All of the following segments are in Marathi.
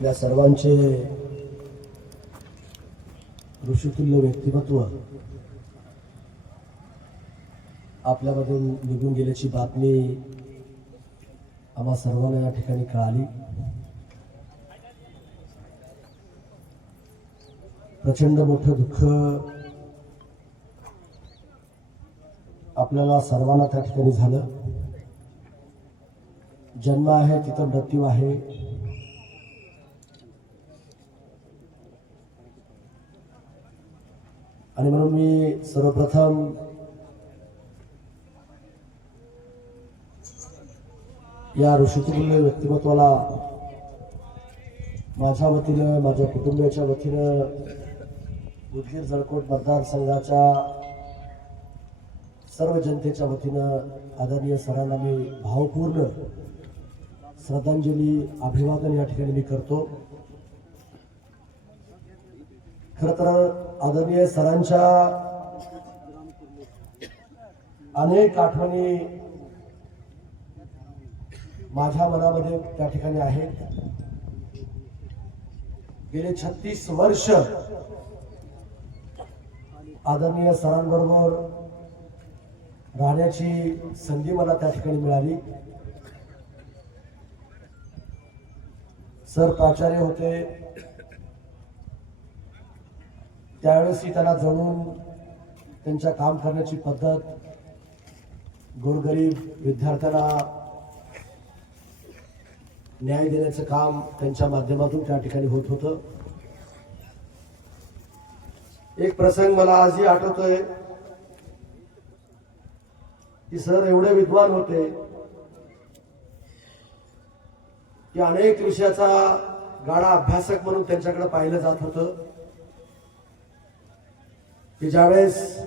आपल्या सर्वांचे ऋषितुल्य व्यक्तिमत्व आपल्यामधून निघून गेल्याची बातमी आम्हा सर्वांना या ठिकाणी कळाली। प्रचंड मोठं दुःख आपल्याला सर्वांना त्या ठिकाणी झालं। जन्म आहे तिथं मृत्यू आहे। आणि म्हणून मी सर्वप्रथम या ऋषितुल्य व्यक्तिमत्वाला माझ्या वतीनं, माझ्या कुटुंबियाच्या वतीनं, उदगीर जळकोट मतदारसंघाच्या सर्व जनतेच्या वतीनं आदरणीय सरांना मी भावपूर्ण श्रद्धांजली अभिवादन या ठिकाणी मी करतो। खरं तर आदरणीय सरांच्या अनेक आठवणी माझ्या मनामध्ये त्या ठिकाणी आहेत। गेले 36 वर्ष आदरणीय सरांबरोबर राहण्याची संधी मला त्या ठिकाणी मिळाली। सर प्राचार्य होते, त्यावेळेसही त्यांना जणून त्यांच्या काम करण्याची पद्धत, गोरगरीब विद्यार्थ्यांना न्याय देण्याचं काम त्यांच्या माध्यमातून त्या ठिकाणी होत होतं। एक प्रसंग मला आजही आठवतोय की सर एवढे विद्वान होते की अनेक विषयाचा गाढा अभ्यासक म्हणून त्यांच्याकडे पाहिलं जात होतं की ज्यावेळेस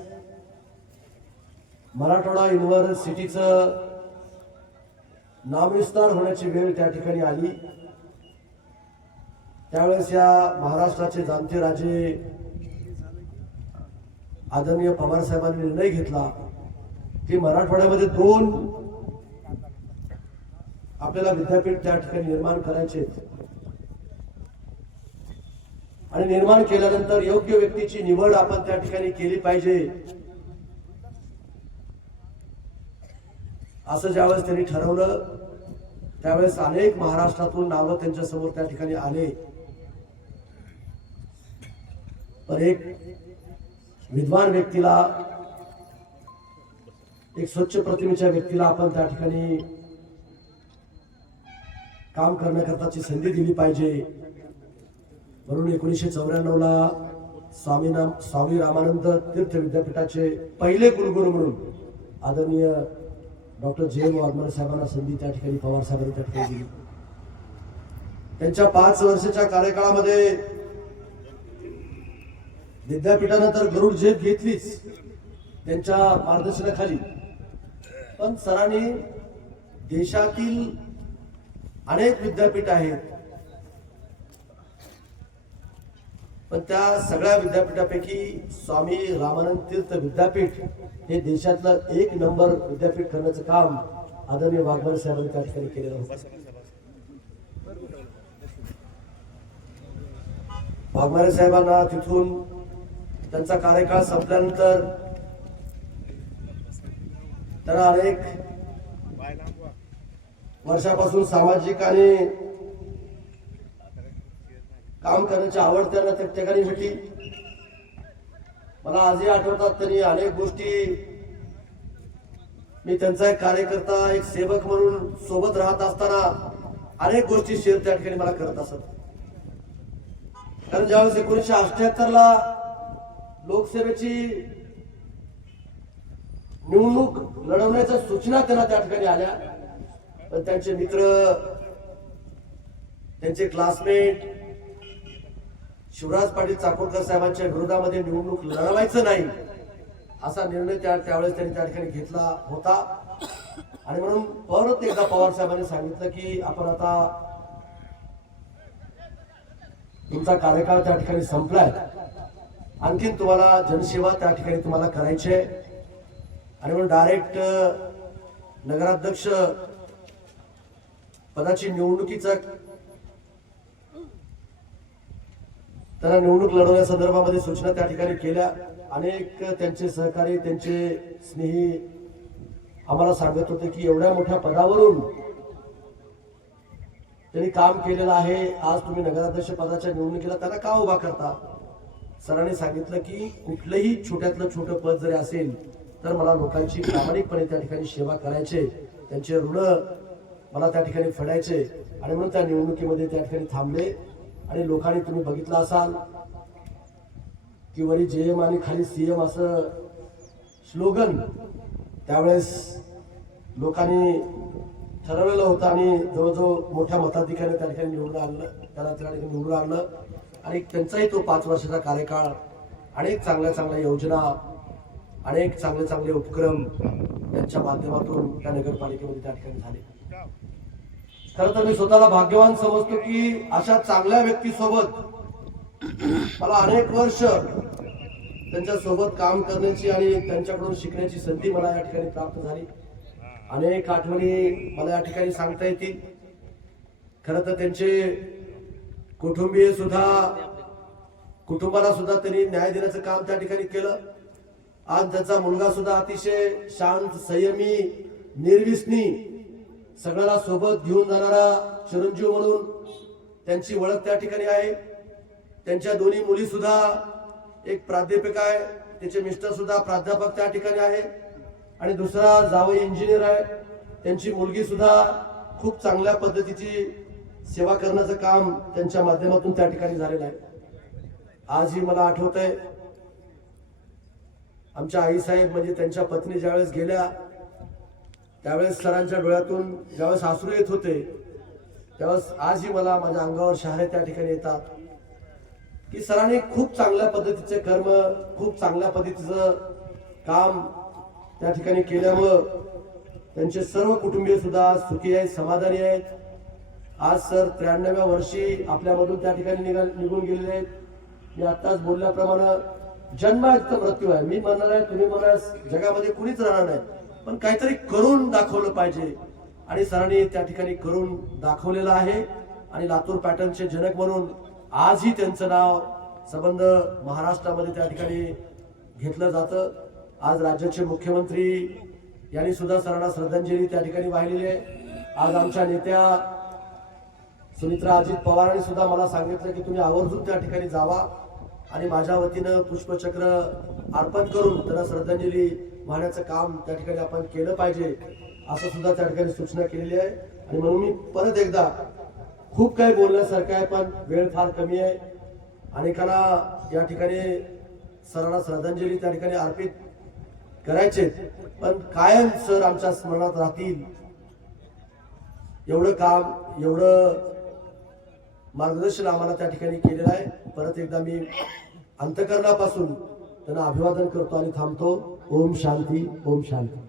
मराठवाडा युनिव्हर्सिटीचं नामविस्तार होण्याची वेळ त्या ठिकाणी आली, त्यावेळेस या महाराष्ट्राचे जाणते राजे आदरणीय पवार साहेबांनी निर्णय घेतला की मराठवाड्यामध्ये 2 आपल्याला विद्यापीठ त्या ठिकाणी निर्माण करायचे आणि निर्माण केल्यानंतर योग्य व्यक्तीची निवड आपण त्या ठिकाणी केली पाहिजे, असं ज्यावेळेस त्यांनी ठरवलं त्यावेळेस अनेक महाराष्ट्रातून नावं त्यांच्या समोर त्या ठिकाणी आले। पण एक विद्वान व्यक्तीला, एक स्वच्छ प्रतिमेच्या व्यक्तीला आपण त्या ठिकाणी काम करण्याकरताची संधी दिली पाहिजे। म्हणून 1994 ला स्वामी रामानंद तीर्थ विद्यापीठाचे पहिले कुलगुरू म्हणून आदरणीय डॉक्टर जे.एम. वाघमारे साहेबांना संधी त्या ठिकाणी पवार साहेबांनी त्या ठिकाणी दिली। त्यांच्या 5 वर्षाच्या कार्यकाळामध्ये विद्यापीठानं तर गरुड झेप घेतलीच त्यांच्या मार्गदर्शनाखाली, पण सरांनी देशातील अनेक विद्यापीठ आहेत, पण त्या सगळ्या विद्यापीठापैकी स्वामी रामानंद तीर्थ विद्यापीठ हे देशातलं 1 नंबर विद्यापीठ करण्याचं काम आदरणीय वाघमारे साहेबांनी त्या ठिकाणी केलेलं होतं। वाघमारे साहेबांना तिथून त्यांचा कार्यकाळ संपल्यानंतर त्यांना अनेक वर्षापासून सामाजिक आणि काम करण्याची आवड त्यांना त्या ठिकाणी भेटली। मला आजही आठवतात, त्यांनी अनेक गोष्टी, मी त्यांचा एक कार्यकर्ता, एक सेवक म्हणून सोबत राहत असताना अनेक गोष्टी शेअर त्या ठिकाणी मला करत असत। कारण ज्यावेळेस 1978 ला लोकसेवेची निवडणूक लढवण्याच्या सूचना त्यांना त्या ठिकाणी आल्या, पण त्यांचे मित्र, त्यांचे क्लासमेट शिवराज पाटील चाकूरकर साहेबांच्या विरोधामध्ये निवडणूक लढवायचं नाही असा निर्णय त्यावेळेस त्यांनी त्या ठिकाणी घेतला होता। आणि म्हणून परत एकदा पवार साहेबांनी सांगितलं की आपण आता तुमचा कार्यकाळ त्या ठिकाणी संपलाय, आणखीन तुम्हाला जनसेवा त्या ठिकाणी तुम्हाला करायची आहे। आणि म्हणून डायरेक्ट नगराध्यक्ष पदाची निवडणुकीचा त्यांना निवडणूक लढवण्यासंदर्भामध्ये सूचना त्या ठिकाणी केल्या. अनेक त्यांचे सहकारी, त्यांचे स्नेही आम्हाला सांगत होते की एवढ्या मोठ्या पदावरून त्यांनी काम केलेलं आहे, आज तुम्ही नगराध्यक्ष पदाच्या निवडणुकीला त्यांना का उभा करता? सरांनी सांगितलं की कुठलंही छोट्यातलं छोटं पद जरी असेल तर मला लोकांची प्रामाणिकपणे त्या ठिकाणी सेवा करायचे, त्यांचे ऋण मला त्या ठिकाणी फेडायचे, आणि म्हणून त्या निवडणुकीमध्ये त्या ठिकाणी थांबले. आणि लोकांनी तुम्ही बघितलं असाल की वरी जेएम आणि खाली सीएम असं स्लोगन त्यावेळेस लोकांनी ठरवलेलं होतं आणि जवळजवळ मोठ्या मताधिक्याने त्या ठिकाणी निवडून आणलं, त्याला त्या ठिकाणी निवडून आणलं. आणि त्यांचाही तो 5 वर्षाचा कार्यकाळ, अनेक चांगल्या योजना, अनेक चांगले उपक्रम त्यांच्या माध्यमातून त्या नगरपालिकेमध्ये त्या ठिकाणी झाले. खरं तर मी स्वतःला भाग्यवान समजतो की अशा चांगल्या व्यक्तीसोबत मला अनेक वर्ष त्यांच्या सोबत काम करण्याची आणि त्यांच्याकडून शिकण्याची संधी मला या ठिकाणी प्राप्त झाली. अनेक आठवणी मला या ठिकाणी सांगता येतील. खरं तर त्यांचे कुटुंबीय सुद्धा, कुटुंबाला सुद्धा त्यांनी न्याय देण्याचं काम त्या ठिकाणी केलं. आज त्याचा मुलगा सुद्धा अतिशय शांत, संयमी, निर्व्यसनी, सगळ्याला सोबत घेऊन जाणारा चिरंजीव म्हणून त्यांची ओळख त्या ठिकाणी आहे. त्यांच्या दोन्ही मुली सुद्धा, एक प्राध्यापिका आहे, त्याचे मिस्टर सुद्धा प्राध्यापक त्या ठिकाणी आहे, आणि दुसरा जावई इंजिनियर आहे. त्यांची मुलगी सुद्धा खूप चांगल्या पद्धतीची सेवा करण्याचं काम त्यांच्या माध्यमातून त्या ठिकाणी झालेलं आहे. आजही मला आठवत आहे, आमच्या आईसाहेब म्हणजे त्यांच्या पत्नी ज्यावेळेस गेल्या त्यावेळेस सरांच्या डोळ्यातून ज्यावेळेस अश्रू येत होते, त्यावेळेस आजही मला माझ्या अंगावर शहारे त्या ठिकाणी येतात की सरांनी खूप चांगल्या पद्धतीचे कर्म, खूप चांगल्या पद्धतीचं काम त्या ठिकाणी केल्यामुळं त्यांचे सर्व कुटुंबीय सुद्धा सुखी आहेत, समाधानी आहेत. आज सर 93व्या वर्षी आपल्यामधून त्या ठिकाणी निघून गेलेले आहेत. मी आत्ताच बोलल्याप्रमाणे जन्म आहे तर मृत्यू आहे. मी म्हणणार आहे, तुम्ही म्हणाल, जगामध्ये कुणीच राहणार नाही, पण काहीतरी करून दाखवलं पाहिजे, आणि सरांनी त्या ठिकाणी करून दाखवलेलं आहे. आणि लातूर पॅटर्नचे जनक म्हणून आजही त्यांचं नाव संबंध महाराष्ट्रामध्ये त्या ठिकाणी घेतलं जातं. आज राज्याचे मुख्यमंत्री यांनी सुद्धा सरांना श्रद्धांजली त्या ठिकाणी वाहिलेली आहे. आज आमच्या नेत्या सुनित्रा अजित पवारांनी सुद्धा मला सांगितलं की तुम्ही आवर्जून त्या ठिकाणी जावा आणि माझ्या वतीनं पुष्पचक्र अर्पण करून त्यांना श्रद्धांजली वाहण्याचं काम त्या ठिकाणी आपण केलं पाहिजे, असं सुद्धा त्या ठिकाणी सूचना केलेली आहे. आणि म्हणून मी परत एकदा, खूप काही बोलण्यासारखं आहे पण वेळ फार कमी आहे. अनेकांना या ठिकाणी सरांना श्रद्धांजली त्या ठिकाणी अर्पित करायचे, पण कायम सर आमच्या स्मरणात राहतील. एवढं काम, एवढं मार्गदर्शन आम्हाला त्या ठिकाणी केलेलं आहे. परत एकदा मी अंतःकरणापासून त्यांना अभिवादन करतो आणि थांबतो. ओम शांती, ओम शांती.